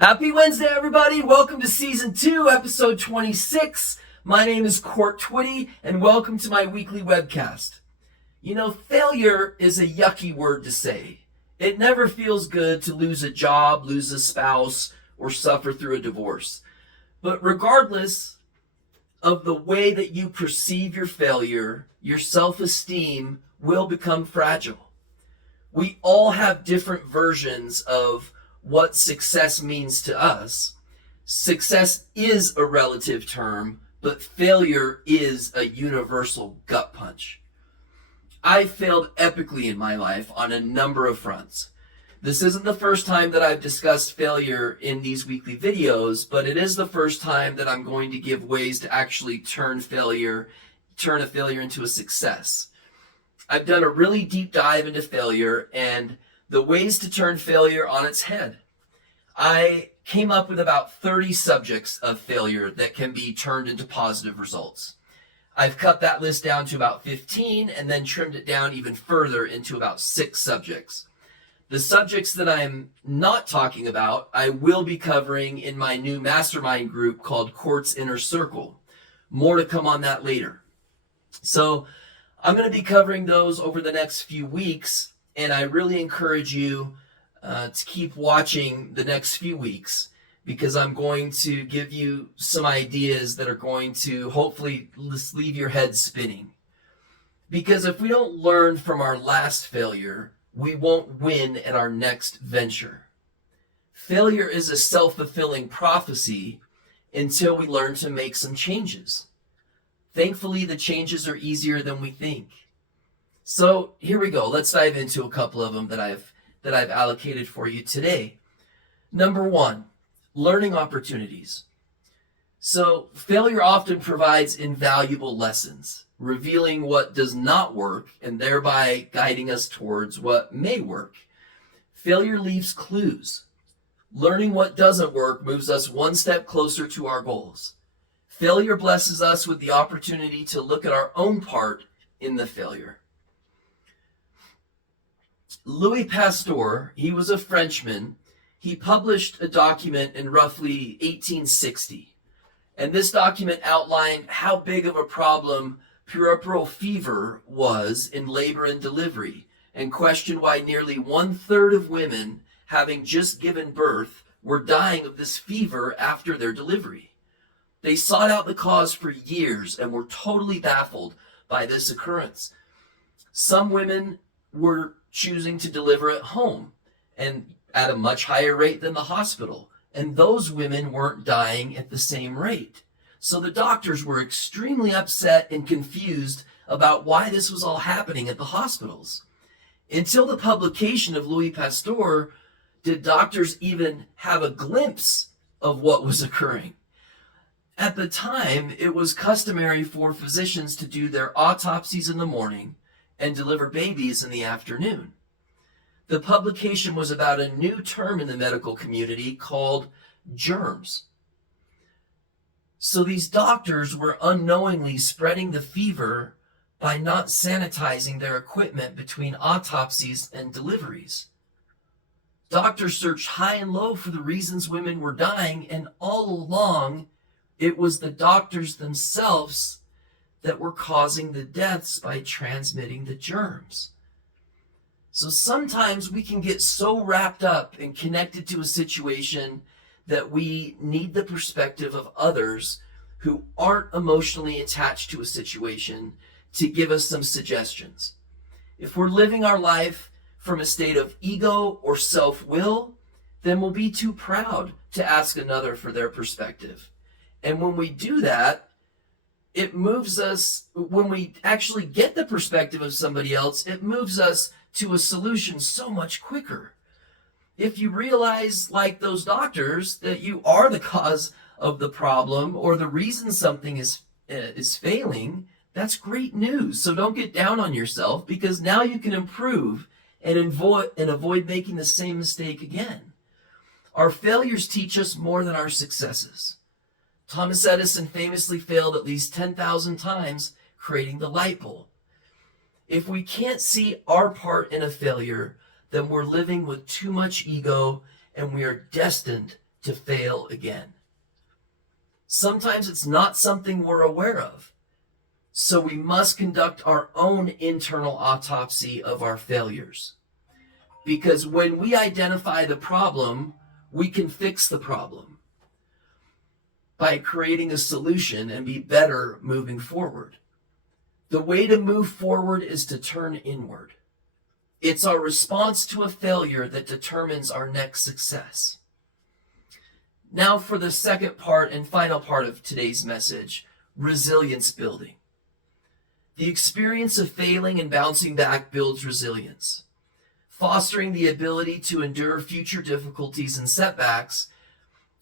Happy Wednesday, everybody. Welcome to Season 2, Episode 26. My name is Cort, and welcome to my weekly webcast. You know, failure is a yucky word to say. It never feels good to lose a job, lose a spouse, or suffer through a divorce. But regardless of the way that you perceive your failure, your self-esteem will become fragile. We all have different versions of what success means to us. Success is a relative term, but failure is a universal gut punch. I failed epically in my life on a number of fronts. This isn't the first time that I've discussed failure in these weekly videos, but it is the first time that I'm going to give ways to actually turn a failure into a success. I've done a really deep dive into failure and the ways to turn failure on its head. I came up with about 30 subjects of failure that can be turned into positive results. I've cut that list down to about 15 and then trimmed it down even further into about 6 subjects. The subjects that I'm not talking about, I will be covering in my new Mastermind group called Cort's Inner Circle. More to come on that later. So I'm going to be covering those over the next few weeks, and I really encourage you to keep watching the next few weeks because I'm going to give you some ideas that are going to hopefully just leave your head spinning. Because if we don't learn from our last failure, we won't win at our next venture. Failure is a self-fulfilling prophecy until we learn to make some changes. Thankfully, the changes are easier than we think. So here we go. Let's dive into a couple of them that I've allocated for you today. Number 1, learning opportunities. So failure often provides invaluable lessons, revealing what does not work and thereby guiding us towards what may work. Failure leaves clues. Learning what doesn't work moves us one step closer to our goals. Failure blesses us with the opportunity to look at our own part in the failure. Louis Pasteur, he was a Frenchman. He published a document in roughly 1860. And this document outlined how big of a problem puerperal fever was in labor and delivery, and questioned why nearly 1/3 of women having just given birth were dying of this fever after their delivery. They sought out the cause for years and were totally baffled by this occurrence. Some women were choosing to deliver at home and at a much higher rate than the hospital, and those women weren't dying at the same rate. So the doctors were extremely upset and confused about why this was all happening at the hospitals. Until the publication of Louis Pasteur, did doctors even have a glimpse of what was occurring. At the time, it was customary for physicians to do their autopsies in the morning and deliver babies in the afternoon. The publication was about a new term in the medical community called germs. So these doctors were unknowingly spreading the fever by not sanitizing their equipment between autopsies and deliveries. Doctors searched high and low for the reasons women were dying, and all along, it was the doctors themselves that were causing the deaths by transmitting the germs. So sometimes we can get so wrapped up and connected to a situation that we need the perspective of others who aren't emotionally attached to a situation to give us some suggestions. If we're living our life from a state of ego or self-will, then we'll be too proud to ask another for their perspective. And when we do that, it moves us, when we actually get the perspective of somebody else, it moves us to a solution so much quicker. If you realize, like those doctors, that you are the cause of the problem or the reason something is failing, that's great news. So don't get down on yourself, because now you can improve and avoid making the same mistake again. Our failures teach us more than our successes. Thomas Edison famously failed at least 10,000 times creating the light bulb. If we can't see our part in a failure, then we're living with too much ego and we are destined to fail again. Sometimes it's not something we're aware of. So we must conduct our own internal autopsy of our failures. Because when we identify the problem, we can fix the problem by creating a solution and be better moving forward. The way to move forward is to turn inward. It's our response to a failure that determines our next success. Now for the second part and final part of today's message, resilience building. The experience of failing and bouncing back builds resilience. Fostering the ability to endure future difficulties and setbacks,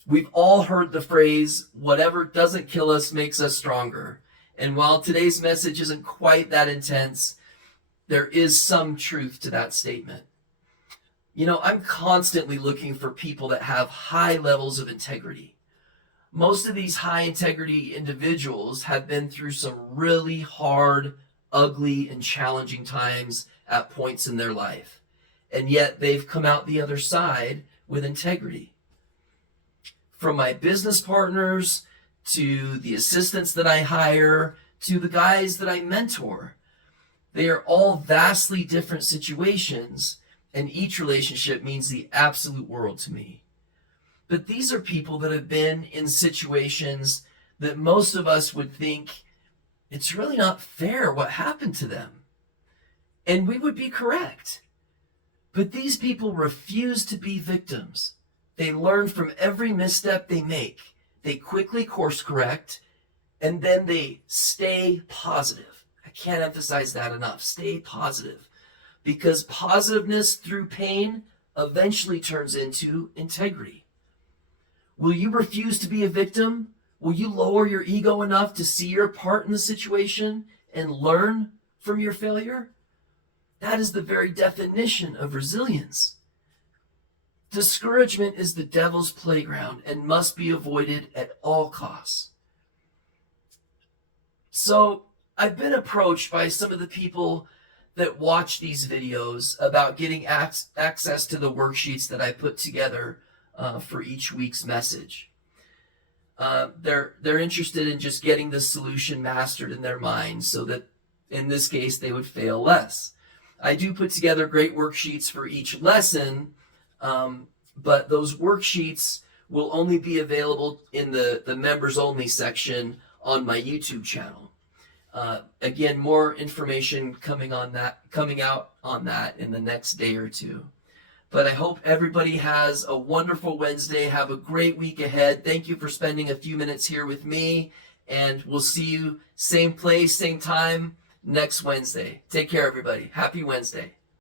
we've all heard the phrase, whatever doesn't kill us makes us stronger. And while today's message isn't quite that intense, there is some truth to that statement. You know, I'm constantly looking for people that have high levels of integrity. Most of these high integrity individuals have been through some really hard, ugly, and challenging times at points in their life. And yet they've come out the other side with integrity. From my business partners to the assistants that I hire to the guys that I mentor, they are all vastly different situations, and each relationship means the absolute world to me. But these are people that have been in situations that most of us would think it's really not fair what happened to them. And we would be correct. But these people refuse to be victims. They learn from every misstep they make. They quickly course correct, and then they stay positive. I can't emphasize that enough. Stay positive. Because positiveness through pain eventually turns into integrity. Will you refuse to be a victim? Will you lower your ego enough to see your part in the situation and learn from your failure? That is the very definition of resilience. Discouragement is the devil's playground and must be avoided at all costs. So I've been approached by some of the people that watch these videos about getting access to the worksheets that I put together for each week's message. They're interested in just getting the solution mastered in their mind so that in this case they would fail less. I do put together great worksheets for each lesson, but those worksheets will only be available in the members only section on my YouTube channel. Again, more information coming out on that in the next day or two. But I hope everybody has a wonderful Wednesday. Have a great week ahead. Thank you for spending a few minutes here with me, and we'll see you same place, same time next Wednesday. Take care, everybody. Happy Wednesday.